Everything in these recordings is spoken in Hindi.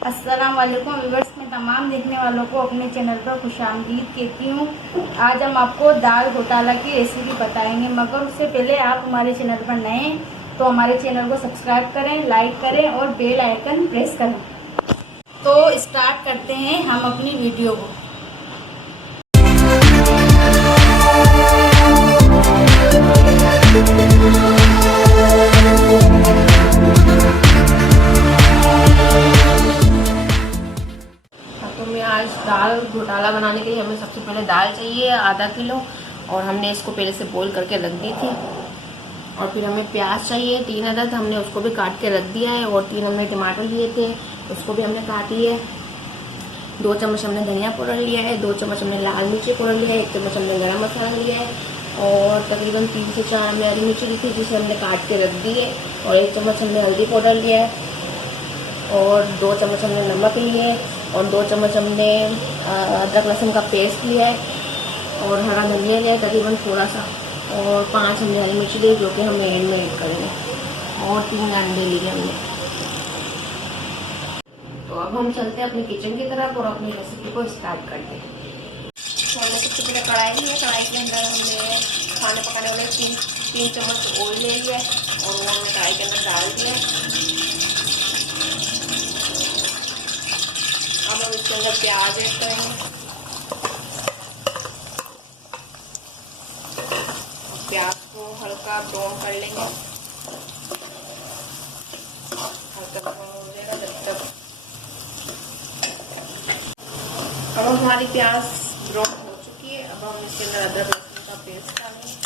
अस्सलाम वालेकुम व्यूअर्स, में तमाम देखने वालों को अपने चैनल पर खुशामदीद कहती हूँ। आज हम आपको दाल घोटाला की रेसिपी बताएंगे, मगर उससे पहले आप हमारे चैनल पर नए हैं तो हमारे चैनल को सब्सक्राइब करें, लाइक करें और बेल आइकन प्रेस करें। तो स्टार्ट करते हैं हम अपनी वीडियो को। तो मैं आज दाल घोटाला बनाने के लिए हमें सबसे पहले दाल चाहिए आधा किलो, और हमने इसको पहले से बॉईल करके रख दी थी। और फिर हमें प्याज चाहिए 3 अदद, हमने उसको भी काट के रख दिया है। और 3 हमने टमाटर लिए थे, उसको भी हमने काट लिया है। 2 चम्मच हमने धनिया पाउडर लिया है, 2 चम्मच हमने लाल मिर्ची पाउडर लिया है, 1 चम्मच हमने गरम मसाला लिया है, और तकरीबन 3 से 4 हमने हरी मिर्ची ली थी जिसे हमने काट के रख दी है। और 1 चम्मच हमने हल्दी पाउडर लिया है, और 2 चम्मच हमने नमक लिए है, और 2 चम्मच हमने अदरक लहसुन का पेस्ट लिया है, और हरा धनिया लिया है तकरीबन थोड़ा सा, और 5 हमने हरी मिर्ची ली जो कि हम एंड में ऐड करेंगे, और 3 अंडे लिए हमने। तो अब हम चलते हैं अपनी किचन की तरफ और अपनी रेसिपी को स्टार्ट करते हैं। तो हमने सबसे पहले कढ़ाई ली है, कढ़ाई के अंदर हमने खाना पकाने वाले 3 चम्मच ऑयल ले लिया है, और वो हमने कढ़ाई के अंदर डाल दिया है। अब हम इसके अंदर प्याज ऐड करेंगे। प्याज को हल्का ब्राउन कर लेंगे, हल्का ब्राउन हो जाएगा जब तक। अब हमारी प्याज ब्राउन हो चुकी है। अब हम इसके अंदर अदरक लहसुन का पेस्ट डालेंगे।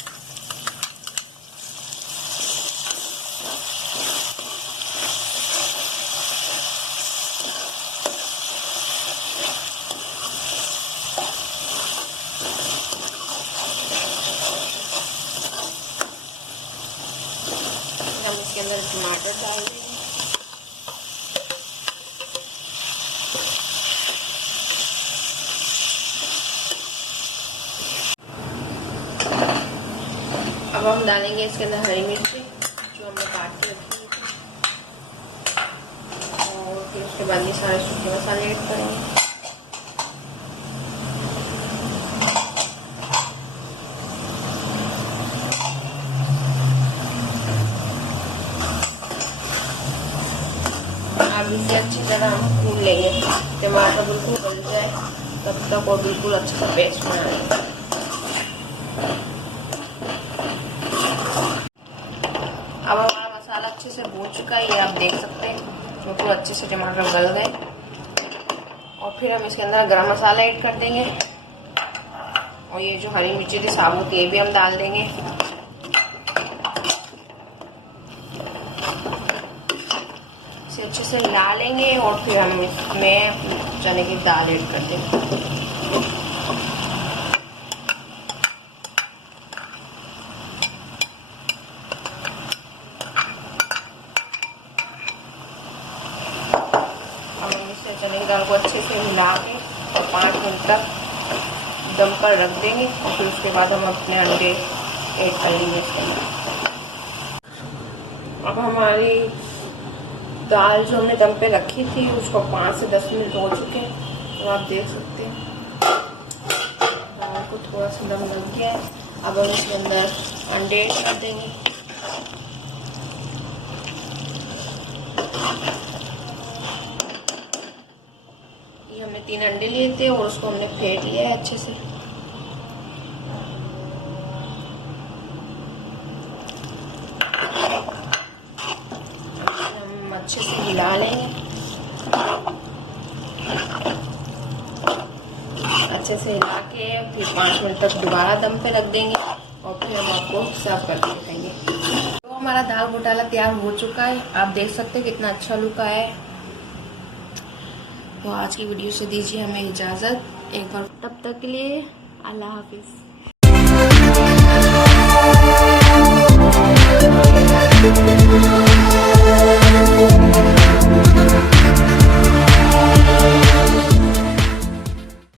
हम इसके अंदर टमाटर डाल देंगे। अब हम डालेंगे इसके अंदर हरी मिर्ची जो हमने काट के रखी है, और फिर उसके बाद ये सारे सूखे मसाले ऐड करेंगे। अब इसे अच्छी तरह हम भून लेंगे, टमाटर बिल्कुल गल जाए तब तक, और बिल्कुल अच्छे से पेस्ट बना लेंगे। अब हमारा मसाला अच्छे से भून चुका है, ये आप देख सकते हैं, बिल्कुल अच्छे से टमाटर गल गए। और फिर हम इसके अंदर गरम मसाला ऐड कर देंगे, और ये जो हरी मिर्ची थी साबुत ये भी हम डाल देंगे। इसे अच्छे से हिला लेंगे, और फिर हम इसमें चने की दाल ऐड कर देंगे। चने की दाल को अच्छे से हिला के और 5 मिनट तक दम पर रख देंगे, और फिर उसके बाद हम अपने अंडे ऐड कर लेंगे इसके अंदर। अब हमारी दाल जो हमने दम पे रखी थी उसको 5 से 10 मिनट हो चुके हैं, तो आप देख सकते हैं दाल को थोड़ा सा दम लग गया है। अब हम इसके अंदर अंडे ऐड कर देंगे। हमने 3 अंडे लिए थे और उसको हमने फेंट लिया है अच्छे से। हम अच्छे से हिला लेंगे, अच्छे से हिला के फिर 5 मिनट तक दोबारा दम पे रख देंगे, और फिर हम आपको सर्व करके दिखाएंगे। तो हमारा दाल घोटाला तैयार हो चुका है, आप देख सकते हैं कितना अच्छा लुक आया है। तो आज की वीडियो से दीजिए हमें इजाज़त एक बार, तब तक के लिए अल्लाह हाफिज़।